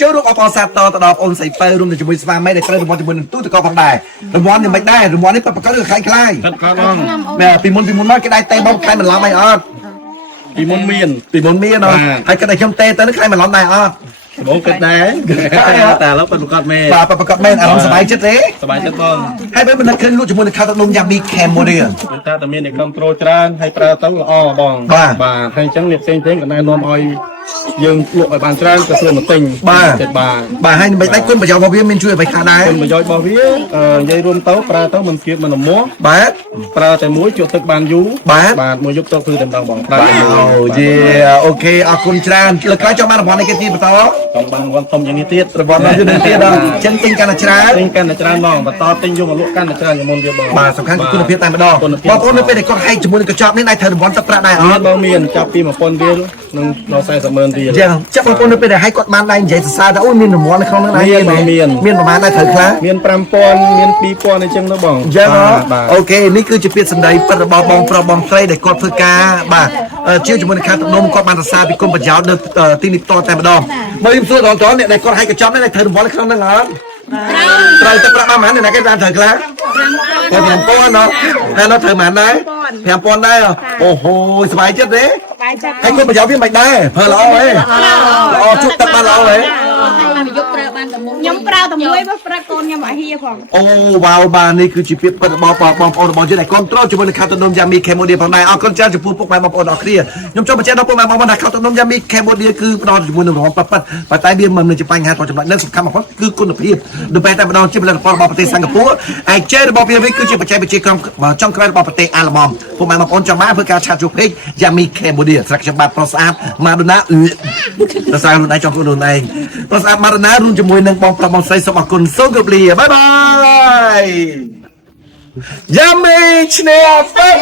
ចូលរូបអបអរសាទរទៅដល់បងស្រីពៅរួមជាមួយស្វាមីដែលត្រូវរង្វាន់ជាមួយនឹងទូតកោផងដែររង្វាន់យ៉ាងម៉េចដែររង្វាន់នេះប្រកាសគឺខ្លាំងខ្លាយពីមុនមកគេដៃតេបងខ្លាំងបន្លំអីអត់ពីមុនមានហើយគាត់តែខ្ញុំតេទៅនឹងខ្លាំងបន្លំដែរអត់បងគិតដែរតែឡើយប្រកាសមែនបាទប្រកាសមែនអារម្មណ៍សប្បាយចិត្តទេសប្បាយចិត្តបងហើយបើមិននឹកឃើញលក់ជាមួយនឹងខាតនំយ៉ាមីខេមម៉ូឌីតែមានអ្នកគ្រប់គ្រងច្រើនហើយប្រើទៅល្អបងបាទហើយអញ្ចឹងអ្នកផ្សេងក៏ណែនាំឲ្យយើងលក់ឲ្យបានច្រើនក៏ស្រួលមកទិញបាទហើយមិនដៃគុណប្រយោជន៍របស់វាមានជួយអ្វីខ្លះដែរគុណប្រយោជន៍របស់វានិយាយរួមទៅប្រើទៅមិនគៀបមិនល្មមបាទប្រើតែមួយជក់ទឹកបានយូរបាទមួយយប់ទៅគឺតែម្ដងបងប្រើអូយេអូខេអរគុណច្រើនលើកក្រោយចង់បានរង្វាន់អីគេទៀតបន្តចង់បានរង្វាន់ធំយ៉ាងនេះទៀតរង្វាន់នេះទៀតដល់អញ្ចឹងទិញកាន់តែច្រើនបងបន្តទិញយកមកលក់កាន់តែច្រើនជាងមុនទៀតបងបាទសំខាន់គឺគុណភាពតែម្ដងបងប្អូននៅពេលដែលគាត់ហែកជាមួយនឹងកញ្ចប់នេះដៃត្រូវរង្វាន់ទឹកប្រាក់ដែរអត់បងមានចាប់ពី 1000 រៀលនិងដល់400000 រៀលចឹងចាប់បងប្អូននៅពេលដែលហែកគាត់បានដៃនិយាយសរសើរថាអូមានរង្វាន់នៅក្នុងនោះដែរមានប្រហែលដែរត្រូវខ្លះមាន 5000 មាន 2000 អញ្ចឹងទៅបងចឹងអូខេនេះគឺជាពាក្យសម្ដីពិតរបស់បងប្រុសបងស្រីដែលគាត់ធ្វើការបាទជាជាមួយនឹងខាតនំគាត់បានសរសើរពីគុណប្រយោជន៍នៅទីនេះតតែម្ដងបើខ្ញុំសួរដល់អ្នកដែលគាត់ហែកកញ្ចប់នេះត្រូវរង្វាន់នៅក្នុងនោះអត់ត្រូវទឹកប្រាក់បានប៉ុន្មានអ្នកគេបានត្រូវខ្លះតែ 5000 ណោះតែនោះត្រូវប៉ុន្មានដែរ 5000 ដែរអូហូសប្បាយចិត្តទេហើយគុណប្រយោជន៍វាមិនដែរប្រើល្អហ៎ល្អជក់ទឹកបានល្អហ៎យកប្រើបានតែមុនខ្ញុំប្រើតែមួយប្រើកូនខ្ញុំអត់ហៀផងអូវ៉ាវបាទនេះគឺជាពាក្យពិតរបស់បងប្អូនរបស់យើងដែលគ្រប់គ្រងជាមួយនឹងខាតនំយ៉ាមីខេម៉ូឌីផងដែរអរគុណច្រើនចំពោះពុកម៉ែបងប្អូនអរគ្នាខ្ញុំចូលបញ្ជាក់ដល់ពុកម៉ែបងប្អូនថាខាតនំយ៉ាមីខេម៉ូឌីគឺផ្ដល់ជាមួយនឹងរង្វាន់ប៉ប៉ិតប៉ុន្តែវាមិនមែនជាបញ្ហារបស់ចំណុចនៅសំខាន់បំផុតគឺគុណភាពដូចតែម្ដងជាផលិតផលរបស់ប្រទេសសិង្ហបុរីឯចេរបស់វាគឺជាបច្ចេកវិទ្យាក្រមចុងក្រោយរបស់ប្រទេសអាល្លឺម៉ង់ពុកម៉ែបងប្អូនចាំបានធ្វើការឆាតជួបពេកយ៉ាមីខេម៉ូឌីស្រាក់ខ្ញុំបាទប្រុសស្អាតម៉ាដូណាប្រសាខ្លួនឯងចង់ខ្លួនឯងប្រុសស្អាតម៉ាដូណារួមជាមួយនឹងបងប្រុសបងស្រីសូមអរគុណសូមគោរពលាបាយបាយយ៉ាមីឆ្នេរហ្វេក